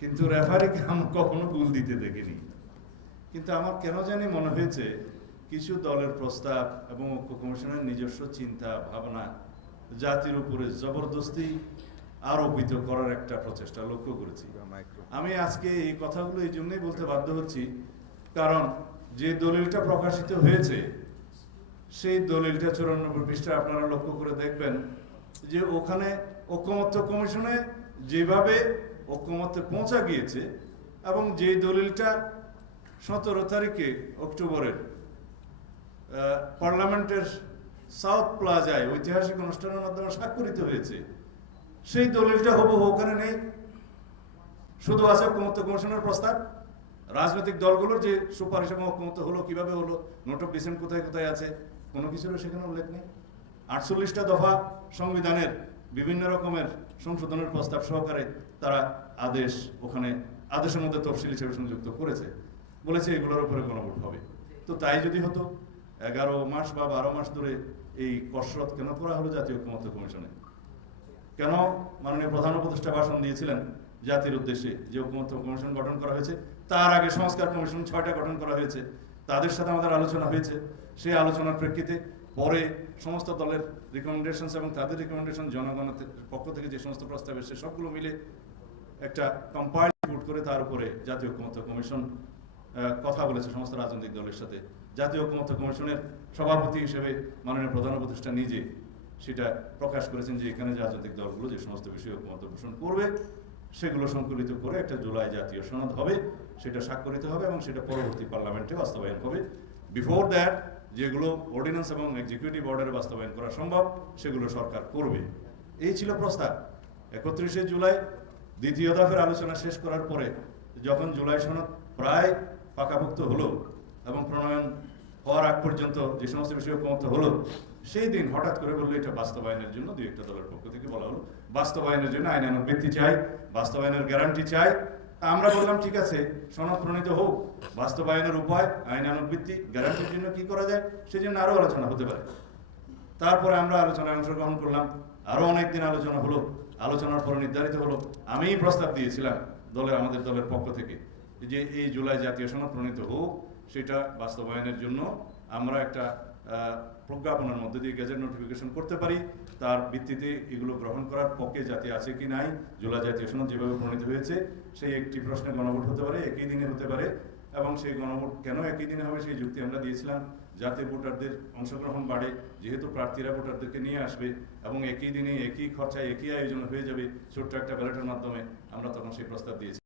কিন্তু রেফারিকে আমি কখনো ভুল দিতে দেখিনি। কিন্তু আমার কেন জানি মনে হয়েছে, কিছু দলের প্রস্তাব এবং ঐক্য কমিশনের নিজস্ব চিন্তা, ভাবনা জাতির উপরে জবরদস্তি আরোপিত করার একটা প্রচেষ্টা লক্ষ্য করেছি। আমি আজকে এই কথাগুলো এই জন্যই বলতে বাধ্য হচ্ছি, কারণ যে দলিলটা প্রকাশিত হয়েছে, সেই দলিলটা চুরানব্বই পৃষ্ঠা আপনারা লক্ষ্য করে দেখবেন যে ওখানে ঐক্যমত্য কমিশনে যেভাবে ঐক্যমত্যে পৌঁছা গিয়েছে এবং যে দলিলটা সতেরো তারিখে অক্টোবরের পার্লামেন্টের সাউথ প্লাজায় ঐতিহাসিক অনুষ্ঠানের মাধ্যমে স্বাক্ষরিত হয়েছে, সেই দলিলটা হবু ওখানে নেই। শুধু আছে ঐক্যমত্য কমিশনের প্রস্তাব। রাজনৈতিক দলগুলোর যে সুপারিশ এবং ঐক্যমত্য হলো, কীভাবে হলো, নোট অফ ডিসেন্ট কোথায় কোথায় আছে, কোনো কিছুরও সেখানে উল্লেখ নেই। আটচল্লিশটা দফা সংবিধানের বিভিন্ন রকমের সংশোধনের প্রস্তাব সহকারে তারা আদেশ ওখানে, আদেশের মধ্যে তফসিল হিসেবে সংযুক্ত করেছে। বলেছে এগুলোর উপরে গণভোট হবে। তো তাই যদি হতো, এগারো মাস বা বারো মাস ধরে এই কসরত কেন করা হলো জাতীয় ঐক্যমত্য কমিশনে? কেন মাননীয় প্রধান উপদেষ্টা ভাষণ দিয়েছিলেন জাতির উদ্দেশ্যে যে ঐক্যমত্য কমিশন গঠন করা হয়েছে? তার আগে সংস্কার কমিশন ছয়টা গঠন করা হয়েছে। তাদের সাথে আমাদের আলোচনা হয়েছে। সেই আলোচনার প্রেক্ষিতে পরে সমস্ত দলের রিকমেন্ডেশন এবং তাদের রিকমেন্ডেশন জনগণের পক্ষ থেকে যে সমস্ত প্রস্তাব এসেছে, সবগুলো মিলে একটা কম্পাইল রিপোর্ট করে তার উপরে জাতীয় ঐক্যমত্য কমিশন কথা বলেছে সমস্ত রাজনৈতিক দলের সাথে। জাতীয় ঐক্যমত্য কমিশনের সভাপতি হিসেবে মাননীয় প্রধান উপদেষ্টা নিজে সেটা প্রকাশ করেছেন যে এখানে রাজনৈতিক দলগুলো যে সমস্ত বিষয়ে ঐক্যমত্য পোষণ করবে, সেগুলো সংকলিত করে একটা জুলাই জাতীয় সনদ হবে, সেটা স্বাক্ষরিত হবে এবং সেটা পরবর্তী পার্লামেন্টে বাস্তবায়ন হবে। বিফোর দ্যাট যেগুলো অর্ডিন্যান্স এবং এক্সিকিউটিভ অর্ডারে বাস্তবায়ন করা সম্ভব, সেগুলো সরকার করবে। এই ছিল প্রস্তাব। একত্রিশে জুলাই, দ্বিতীয় দফের আলোচনা শেষ করার পরে যখন জুলাই সনদ প্রায় পাকাভুক্ত হলো এবং প্রণয়ন হওয়ার আগ পর্যন্ত যে সমস্ত বিষয় ঐক্যমত্য হলো, সেই দিন হঠাৎ করে বলল, এটা বাস্তবায়নের জন্য দুই একটা দলের পক্ষ থেকে বলা হলো। বাস্তবায়নের জন্য আইনানুগ ভিত্তি চাই, বাস্তবায়নের গ্যারান্টি চাই আমরা বললাম, ঠিক আছে, সনদ প্রণীত হোক, বাস্তবায়নের উপায় আইনানুগ ভিত্তি গ্যারান্টির জন্য কি করা যায়? সেই জন্য আরও আলোচনা হতে পারে। তারপরে আমরা আলোচনায় অংশগ্রহণ করলাম। আরও অনেক দিন আলোচনা হলো, আলোচনার পরে নির্ধারিত হলো। আমিই প্রস্তাব দিয়েছিলাম দলের, আমাদের দলের পক্ষ থেকে, যে এই জুলাই জাতীয় সনদ প্রণীত হোক, সেটা বাস্তবায়নের জন্য আমরা একটা প্রজ্ঞাপনের মধ্যে দিয়ে গেজেট নোটিফিকেশন করতে পারি। তার ভিত্তিতে এগুলো গ্রহণ করার পক্ষে জাতি আছে কি নাই, জুলাই জাতীয় সনদ যেভাবে প্রণীত হয়েছে, সেই একটি প্রশ্নে গণভোট হতে পারে, একই দিনে হতে পারে এবং সেই গণভোট কেন একই দিনে হবে সেই যুক্তি আমরা দিয়েছিলাম। যাতে ভোটারদের অংশগ্রহণ বাড়ে, যেহেতু প্রার্থীরা ভোটারদেরকে নিয়ে আসবে এবং একই দিনে একই খরচায় একই আয়োজন হয়ে যাবে, ছোট্ট একটা ব্যালটের মাধ্যমে আমরা তখন সেই প্রস্তাব দিয়েছি।